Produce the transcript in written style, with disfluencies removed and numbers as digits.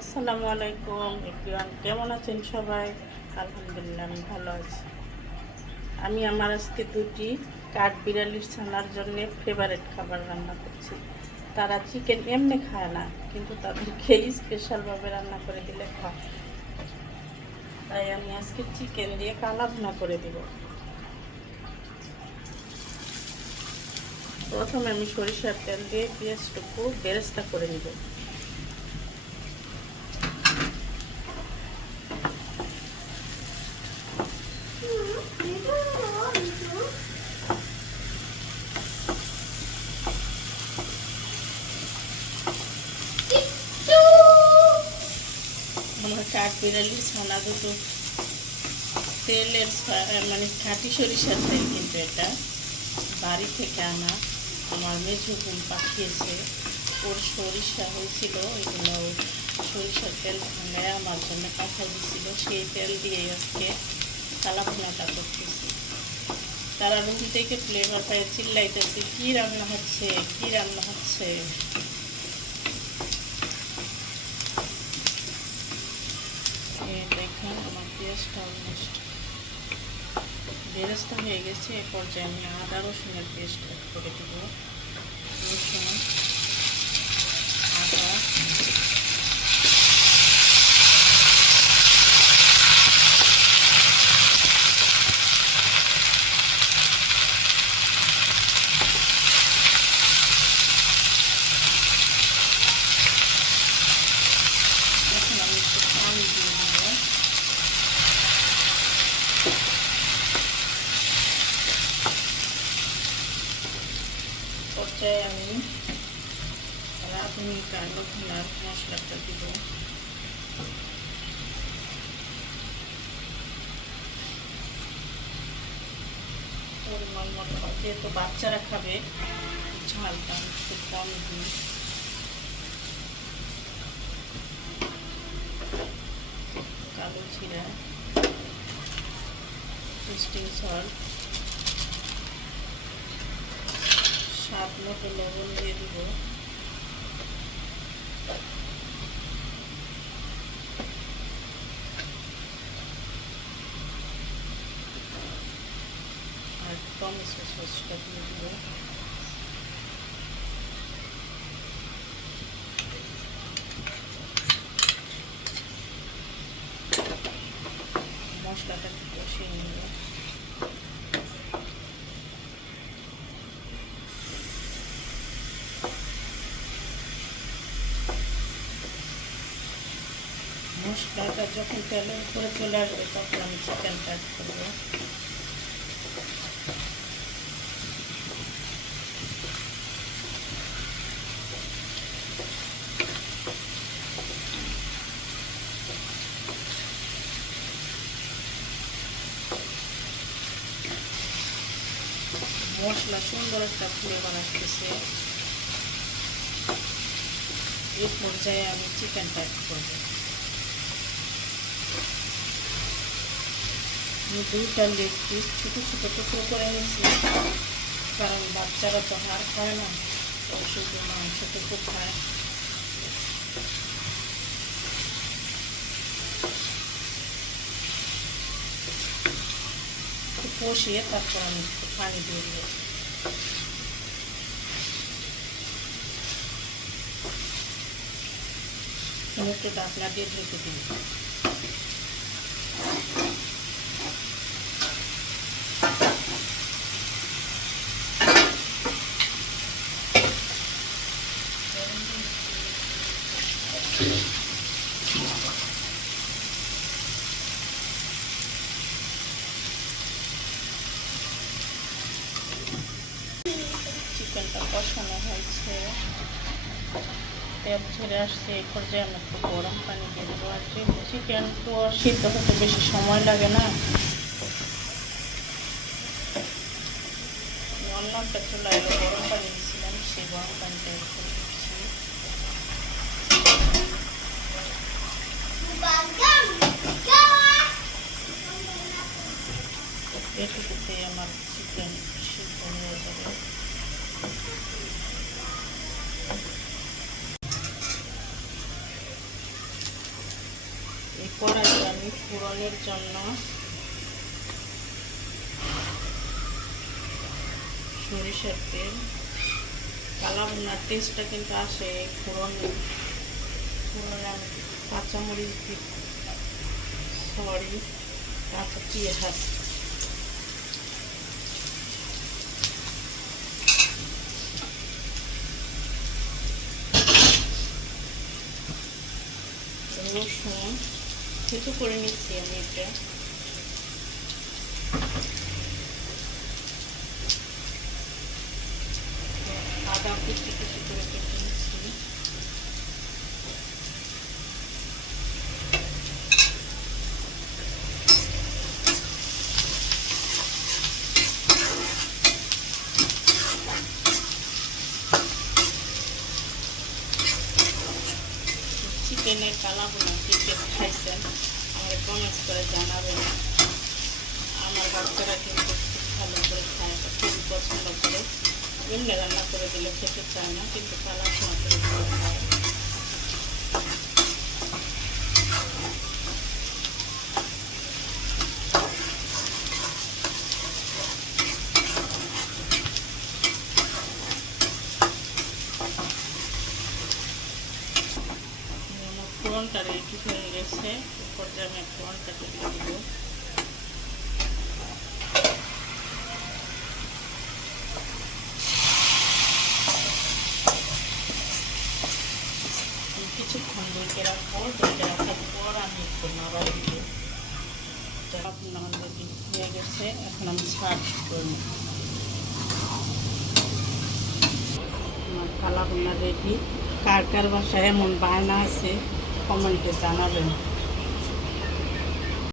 আসসালামু আলাইকুম এভরিওয়ান, কেমন আছেন সবাই? আলহামদুলিল্লাহ আমি ভালো আছি। আমি আমার আজকে দুটি কাঠবিড়ালির ছানার জন্য ফেভারিট খাবার রান্না করছি। তারা চিকেন এমনি খায় না, কিন্তু তাদেরকে স্পেশালভাবে রান্না করে দিলে খায়। তাই আমি আজকে চিকেন দিয়ে কালা ভুনা করে দিব। প্রথমে আমি সরিষার তেল দিয়ে পেঁয়াজটুকু বেরেস্তা করে নিব। আমার কাঠবিড়ালির ছানা দুটো তেলের মানে খাঁটি সরিষার তেল, কিন্তু এটা বাড়ি থেকে আনা। আমার মেঝো বোন পাঠিয়েছে, ওর সরিষা হয়েছিল, এগুলো সরিষার তেল ভাঙে আমার জন্য পাঠিয়ে দিয়েছিল। সেই তেল দিয়ে আজকে কালা ভুনাটা করতেছি। তারা রুম থেকে ফ্লেভার পায় চিল্লাইতেছে, কী রান্না হচ্ছে, কী রান্না হচ্ছে। দেখুন আমার পেঁয়াজটা অলমোস্ট বেরেস্তা হয়ে গেছে। এ পর্যায়ে আমি আদা রসুনের পেস্ট অ্যাড করে দেব। রসুন, আদা, এখন আমি একটু পানি দিয়ে দেবো। পর্যায়ে আমি রাঁধুনি কালো ভুনার মশলাটা দিব। পরিমাণ মতো, যেহেতু বাচ্চারা খাবে ঝালটা একটু কম দিই। কালো জিরা, টেস্টিং সল্ট, স্বাদ মতো লবণ দিয়ে দিব। আর টমেটো সসটা দিয়ে দিব। মশলাটা একটু কষিয়ে নেব। মশলাটা যখন তেলের উপরে চলে আসবে তখন আমি চিকেনটা অ্যাড করবো। মশলা সুন্দর একটা ফ্লেভার আসতেছে। এই পর্যায়ে আমি চিকেনটা অ্যাড করবো। আমি দুইটা লেগ পিস ছোটো ছোটো টুকরো করে নিয়েছি, কারণ বাচ্চারা তো হাড় খায় না, ও শুধু মাংসটুকু খায়। কষিয়ে তারপর আমি একটু পানি দিয়ে দেবো। একটু ঢাকনা দিয়ে ঢেকে দিই। চিকেনটা কষানো হয়েছে, তেল ছেড়ে আসছে। এই পর্যায়ে আমি একটু গরম পানি দিয়ে দেবো। আর যেহেতু চিকেন তো সিদ্ধ হতে বেশি সময় লাগে না, অন্য একটা চুলায় গরম পানি দিয়েছিলাম, সেই গরম পানিটা একটু দিচ্ছি। এটুকুতে আমার চিকেন সিদ্ধ হয়ে যাবে। এই কড়াইতে আমি ফোড়নের জন্য সরিষার তেল, কালা ভুনার টেস্টটা কিন্তু আসে ফোড়নে আমি কাঁচামরিচ দিই, কাঁচা পেঁয়াজ, রসুন থেতো করে নিচ্ছি আমি এটা, আদা কুচি কুচি করে কেটে নিচ্ছি, চিকেনের কালা ভুনা চিকেন খাইছেন আমাকে কমেন্টস করে জানাবেন। আমার বাচ্চারা কিন্তু খুব ভালো করে খায়, খুবই পছন্দ করে। এমনি রান্না করে দিলে খেতে চায় না, কিন্তু কালা ভুনা করে দিলে খায়। ফোড়নটা রেডি হয়ে গেছে, উপরে আমি ফোড়নটাকে দিয়ে দেবো। কিছুক্ষণ ঢেকে রাখবো, ঢেকে রাখার পর আমি একটু নাড়াই দিব। আপনার রেডি হয়ে গেছে, এখন আমি সার্ভ করব। আমার কালা ভুনা রেডি। কার কার বাসায় এমন বায়না আছে কমেন্টে জানাবেন।